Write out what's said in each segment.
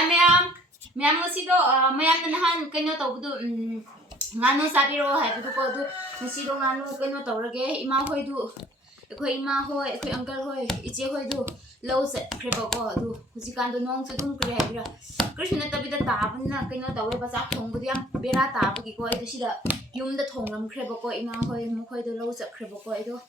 Hi ma'am. Ma'am ngasido ma'am na nahan kayo tawdo nganu sabiro haibudu ko du ngasido nganu kayo tawrage ima hoi du akhoi ima hoi akhoi uncle hoi iche hoi du low set kreba ko du husikan do nong su dum kre haibira krishna tabida tabna kayo tawe ba sa thongbu yam bera tabagi ko idu sida yumda thonglam kreba ko ima hoi mukhoi du low set kreba ko idu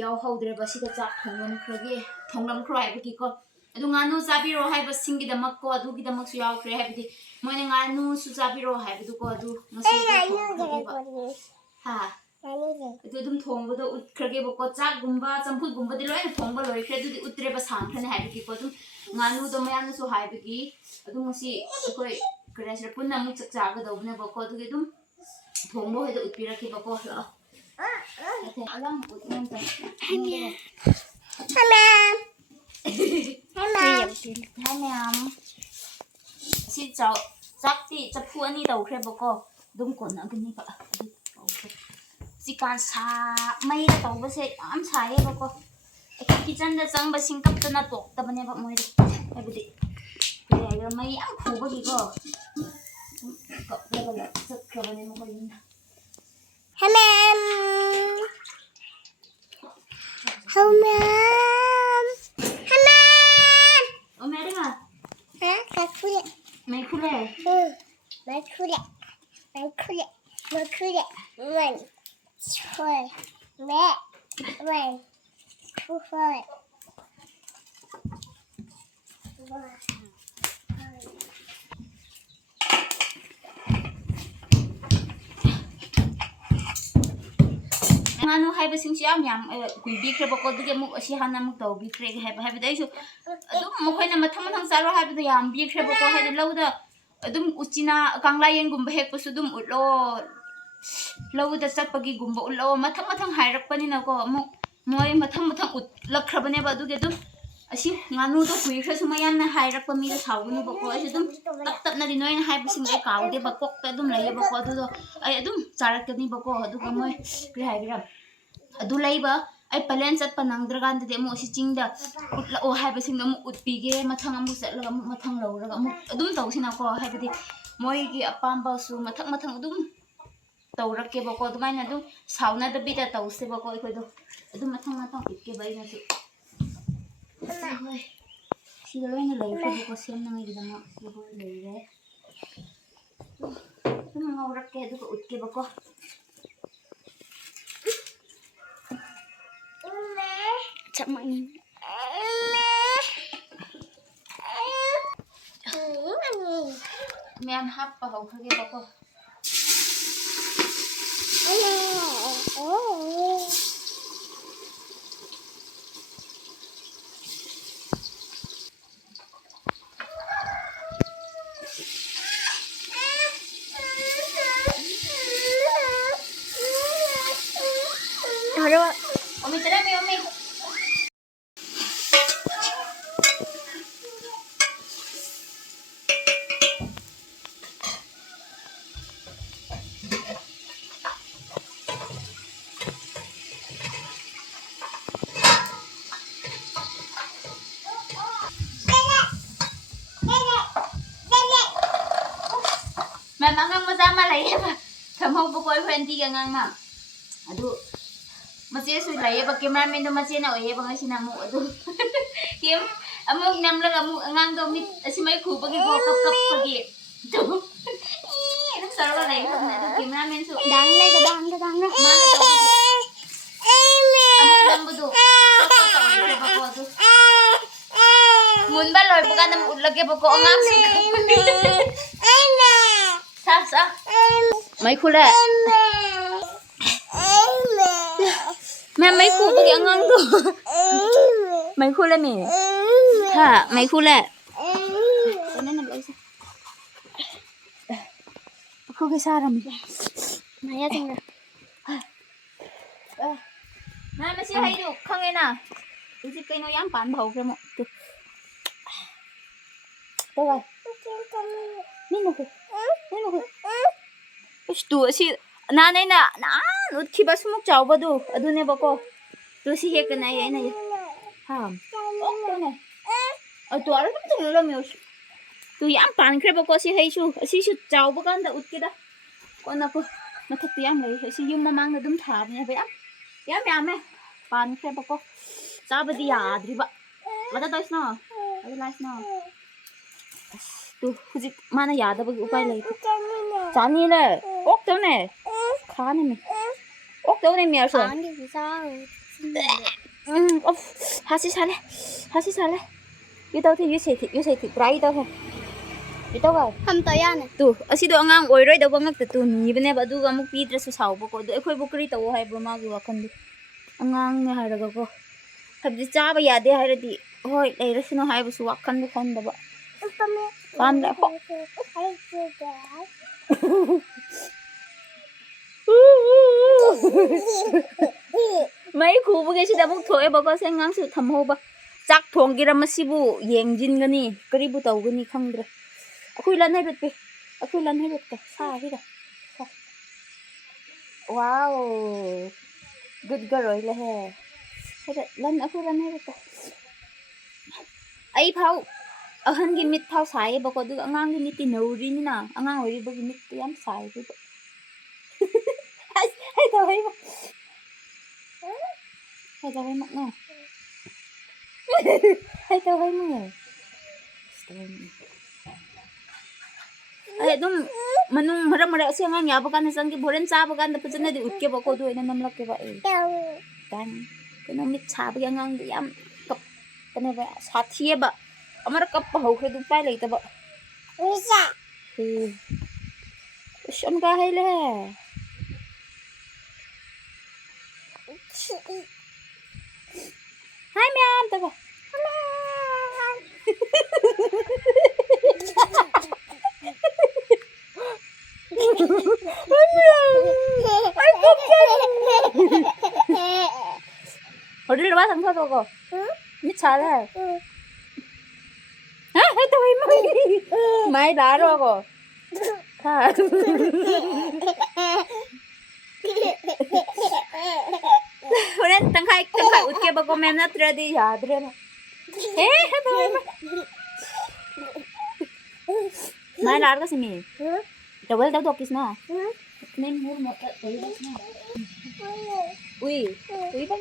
yaw hodre ba sida chak thonglam krage thonglam krai ba ki ko adu nganu sabiro haiba singi damak ko adu gi damak su yaw kre haibidi moine nganu su sabiro haibudu ko adu ngasi ha adu dum thongbo do ut krage ba ko chak gumba champut gumba de loi thongba loi kre du utre ba sang khane haibiki ko dum nganu do mayam su haibiki adu ngasi koi kresra punna mu chak chaga do bne ba ko adu gi dum thongbo he do utpira ki ba ko la alam utmen ta hi ma'am Hi ma'am. Si chào chắc thì chắp phu anh đi đầu khe bố cô đúng còn nữa cái gì vậy si can sa mấy cái đầu bữa sẽ ám sai bố cô cái kitchen đã sang bữa sinh cấp cho nó tốt tập này bác mới được cái gì cái này mấy ám phu bữa gì cô cặp đây là rất là bên em có gì Hi ma'am. Hi ma'am. Hi ma'am. Ô mẹ đi mà. Hả? Cái khuya. Mày khuya. Mày khuya. Mày khuya. Mày khuya. Mày khuya. Mẹ. Mày khuya. Nganu haiba sing siam yam kui bi kre bako duge mu asi hana mu taw bi kre haiba haiba dai su adum mu khoina matham matham saro haiba da yam bi kre bako haiba lauda adum uchina kangla yen gumba hek pusu dum utlo lauda chatpagi gumba utlo matham matham hairak pani na ko mu moi matham matham ut lakrabane ba duge dum asi nganu to kui kre su mayam na hairak pa mi da thawunu bako asi dum tap tap na di noi na haiba sing ai kaw de bako ta dum lai bako du do ai adum charak ka ni bako adu ka moi kre haiba adu laiba ai palen chat panangdragan de mo si chingda utla o haiba sing mo utpige mathang amu satla mathang lawraga mu adum tawsina ko haibadi moi gi apamba su mathang mathang adum tawrakke bako dumaina adum sauna da bida tawse bako ikoi do adum mathang mathang ikke baina su si loina laifre bako sem nang gi dama bako laire adum ngawrakke adu ko utke bako chậm mọi người mẹ ăn hấp và hậu khơi bao cô Umi tara mi umi mẹ mang ngang masama lai ba thamau bu koi friend ti ngang ma adu mache su lai ba cameraman do mache na oye ba ngasi na mu adu kim amuk nam la amu ngang do mit asimai khu ba gi go kap kap ba gi tu nam saro lai ba adu cameraman su dang lai da dang ra ma la to amuk nam bu do ba ko adu mun ba loi bukan nam utlage ba ko ngang si sa mấy khu lệ mẹ mấy khu bagi angang tu mấy khu lệ mẹ ha mấy khu lệ nên làm sao khu cái sao rồi mày ra chăng rồi mẹ mày xin hay được không nghe nào tôi chỉ cây nó dám bán bầu cái một đâu rồi Nino ko. Tu si nanay na ut kiba sumuk chaw ba du adu ne ba ko tu si he kana ye na ha ok to ne tu ara tum lo mi tu yam pan kre ba ko si hei su si su chau ba kan da ut ke da kon na ko na thak yam lai si yum ma mang na dum tha ne ba yam yam me pan kre ba ko sa ba di ya dri ba da da sno ai lai sno tu huji mana ya da ba upai lai chani le ok to ne kha ne me ok to ne mi ar so hasi sale yu tao thì yu sei thì trai tao thôi yu tao rồi Không tới ăn này. tu asi do angang oi roi da ba ngak tu ni bene ba du ga mu pi dra su sau ba ko do khoi bu kri tao hai ba ma gi wa khan du angang ne hai ra ga ko hab ji cha ba ya de hai ra di hoi lai ra sino hai bu su wa khan du khan da ba pan la ho mấy khu bu ge si da bu thoi ba ko se ngang su tham ho ba chak thong gi ra ma si bu yeng jin ga ni kri bu tau ga ni khang dra akhui lan hai rut pe akhui lan hai rut ka sa hi da wow good girl le he hai da lan akhui lan hai rut ka ai phau ahan gi mit phau sai ba ko du angang gi ni ti no ri ni na angang oi ri ba gi mit ti am sai bu hai tao hai ma hai tao hai ma no hai tao hai ma ai dum manung marang marang si angang ya ba kan sang gi boren cha ba kan da pajana di ut ke ba ko du ina nam lak ke ba e kan ko nam mit cha ba angang di am kap kana ba sa thie ba amar kap pa ho khe du pai lai ta ba Isa. shon ga hai le hai mẹ ta ba hồi đi ba thằng thôi cô mít xài đấy hả hết tôi mày đã rồi cô hả hồi nãy thằng khai út kia bà cô mềm nát ra đi à đi ra ê hết tôi mày đã cái gì mày đâu có đâu đâu kìs nào nên mua một cái đấy đó ui bác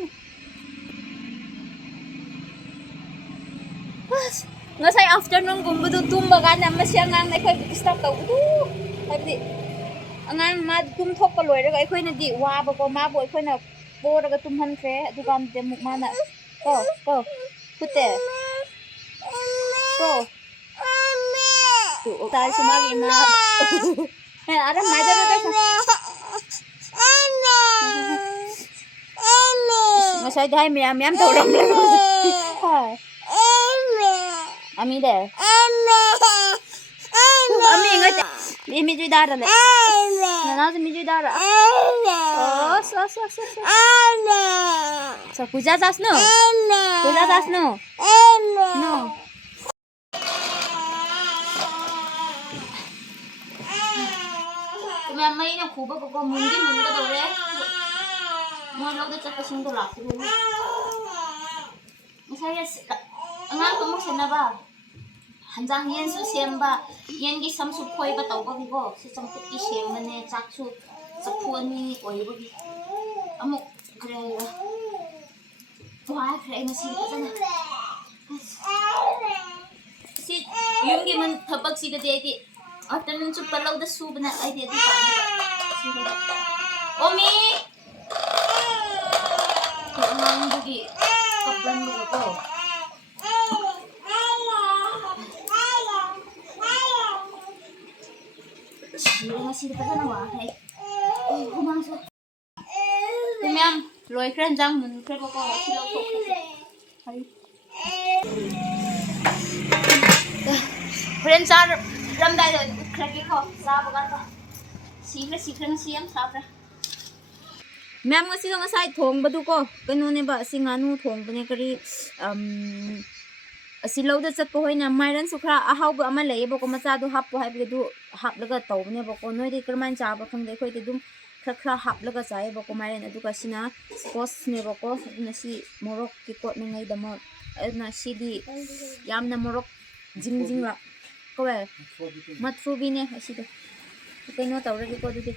ngasay afternoon gumbudu tumba ka na masyangang na ikay stop ka habi angang mad tum thok ka loi ra ga ikhoy na di wa ba ko ma bo ikhoy na bo ra ga tum han kre dukan de muk mana ko putte ko tu tal sumagi ma hey ara ma ja ra ta ngasay dai miam to ram la ha Ami deh. Ami ingat. Ini juga darah le. Nana tu juga darah. Oh, so. So puja jas no. Puja jas no. No. Kami mai na kuba ko mundi munda daw re. Mo lo da chaka sing do lak. Masaya angang ko mo sina ba hanjang yen su sem ba yen gi sam su khoi ba taw ba gi go si sam put ki sem na ne chak su sapu ani oi ba gi amuk kre wa kre ma si ka na si yung gi man thabak si ga de di afternoon su palaw da su bana ai de di pa si ga omi angang gi kaplan mo ko masih dekat sana wah hey masuk tumiam loi kren jang mun kre ko silo ko hai kren sar ram dai rồi kre ki ko sa ba ga ta si kren si am sa ra mem ngasi ga sai thong ba du ko kanu ne ba si nganu thong ba ne kari asi lauda chatpo hoina mairan sukra ahau ba ama lei ba ko macha du hap po hai ba du hap laga taw ne ba ko noi de kerman cha ba khang de khoi de dum khra hap laga chai ba ko mairan adu ka sina sauce ne ba ko na si morok ki ko na ngai da ma na si di yam na morok jing la ꯀꯧꯋꯦ ꯃꯊ꯭ꯔꯨꯕꯤꯅꯦ ꯑꯁꯤꯗꯣ ꯀꯩꯅꯣ ꯇꯧꯔꯒꯦꯀꯣ ꯑꯗꯨꯗꯤ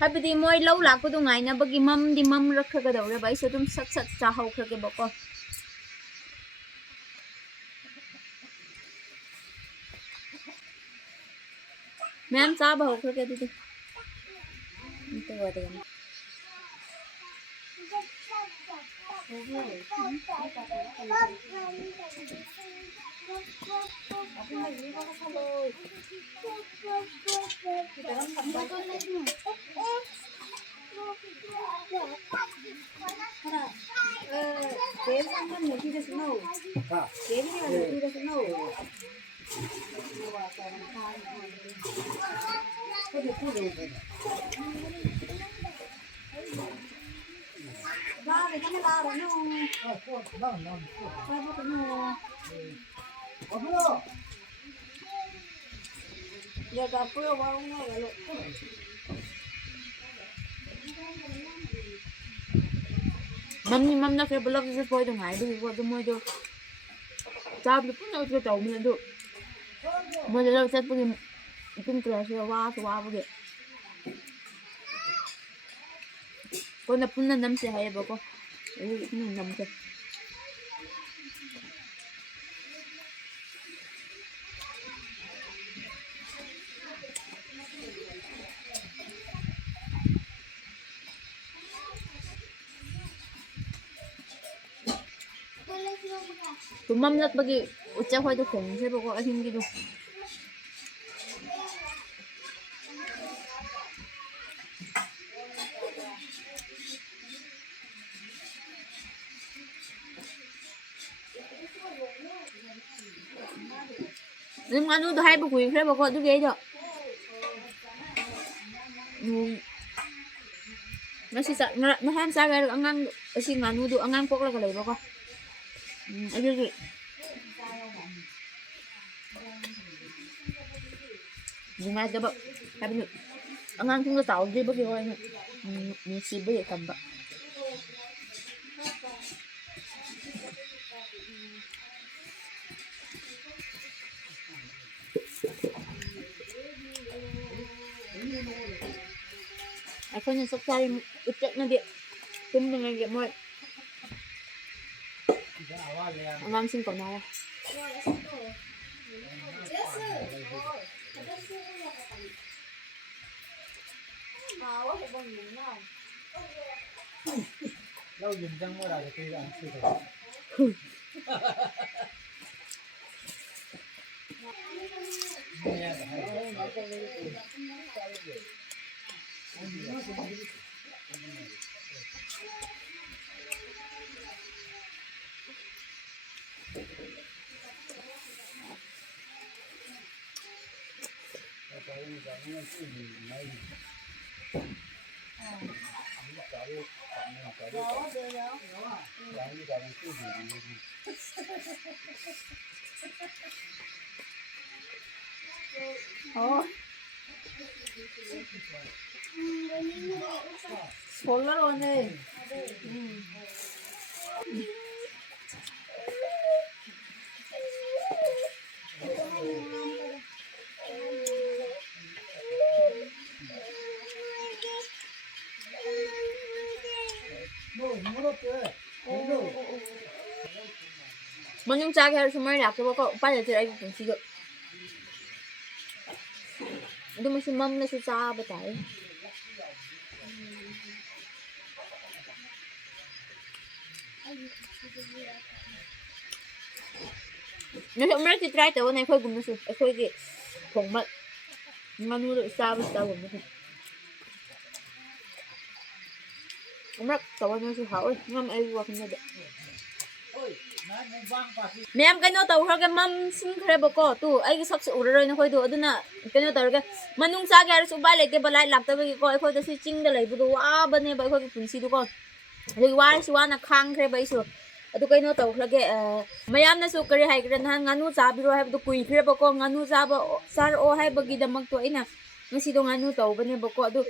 ꯍꯥꯏꯕꯗꯤ ꯃꯣꯏ ꯂꯧ ꯂꯥꯛꯄꯗꯣ ꯉꯥꯏꯅꯕꯒꯤ ꯃꯝꯗꯤ ꯃꯝꯔꯛꯈ꯭ꯔꯒꯗꯧꯔꯦꯕ ꯑꯩꯁꯨ ꯑꯗꯨꯝ ꯁꯠ ꯁꯠ ꯆꯥꯍꯧꯈ꯭ꯔꯒꯦꯕꯀꯣ ꯃꯌꯥꯝ ꯆꯥꯕ ꯍꯧꯈ꯭ꯔꯒꯦ ꯑꯗꯨꯗꯤ ꯃꯝꯅꯤ ꯃꯝꯅꯈ꯭ꯔꯦ ꯄꯨꯂꯞꯁꯨ ꯄꯣꯏꯗꯣ ꯉꯥꯏꯕꯒꯤꯀꯣ ꯑꯗꯨ ꯃꯣꯏꯗꯣ ꯆꯥꯕꯗꯣ ꯄꯨꯟꯅ ꯑꯗꯨꯒ ꯇꯧꯕꯅꯦ ꯑꯗꯨ ꯃꯣꯏꯗ ꯂꯧ ꯆꯠꯄꯒꯤ ꯄꯨꯡ ꯀꯌꯥꯁꯤꯗ ꯋꯥꯁꯨ ꯋꯥꯕꯒꯤ ꯀꯣꯟꯅ ꯄꯨꯟꯅ ꯅꯝꯁꯦ ꯍꯥꯏꯌꯦꯕꯀꯣ ꯑꯗꯨꯒꯤ ꯄꯨꯟꯅ ꯅꯝꯁꯦ ꯃꯝꯂꯛꯄꯒꯤ ꯎꯆꯦꯛ ꯍꯣꯏꯗꯣ ꯈꯣꯡꯁꯦꯕꯀꯣ ꯑꯍꯤꯡꯒꯤꯗꯣ ꯑꯗꯨꯝ ꯉꯥꯅꯨꯗꯣ ꯍꯥꯏꯕ ꯀꯨꯏꯈ꯭ꯔꯦꯕꯀꯣ ꯑꯗꯨꯒꯤ ꯑꯩꯗꯣ ꯉꯁꯤ ꯅꯍꯥꯟ ꯆꯥꯒꯦ ꯍꯥꯏꯔꯒ ꯑꯉꯥꯡ ꯑꯁꯤ ꯉꯥꯅꯨꯗꯣ ꯑꯉꯥꯡ ꯄꯣꯛꯂꯒ ꯂꯩꯕꯀꯣ ꯑꯗꯨꯒꯤ ꯅꯨꯡꯉꯥꯏꯇꯕ ꯍꯥꯏꯕꯗꯤ ꯑꯉꯥꯡꯁꯤꯡꯗꯣ ꯆꯥꯎꯗ꯭ꯔꯤꯕꯒꯤ ꯑꯣꯏꯅ ꯅꯨꯡꯁꯤꯕꯒꯤ ꯊꯝꯕ ꯑꯩꯈꯣꯏꯅ ꯆꯥꯛ ꯆꯥꯔꯤ ꯎꯆꯦꯛꯅꯗꯤ ꯇꯨꯝꯅꯤꯡꯉꯥꯏꯒꯤ ꯃꯣꯏ ꯑꯉꯥꯡꯁꯤꯡ ꯀꯧꯅꯔꯦ 솔라로네. Mình cha cái số mấy lạc cho bố ba giờ chơi cũng chỉ được. Đúng mà số mâm nó số cha bữa tại. Nó số mấy cái trái tàu này khơi cùng nó số, khơi cái phồng mật, nganu được cha bữa tàu cùng nó. Không biết tàu nó số hảo, ngâm ai qua không được. Ma'am kano tawag ma'am singkre bako tu ay sak sa uro na koy do aduna kano tawag manung sa gyar su balay te balay lakta ba ko ko da si ching da lay budo wa ba ne ba ko punsi do ko ri wa si wa na khang kre ba isu adu kano tawag mayam na su kare hay kran han nganu sa biro hay do kui kre bako nganu sa ba sar o hay bagi damag to ina ngasi do nganu taw ba ne bako adu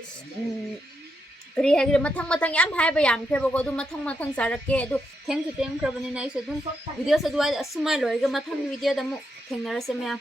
kari hay matang yam hay ba yam kre bako adu matang sarake adu thank you kre bani na isu dun video sa duwa asuma loy ga matang video da mo thengnara se mya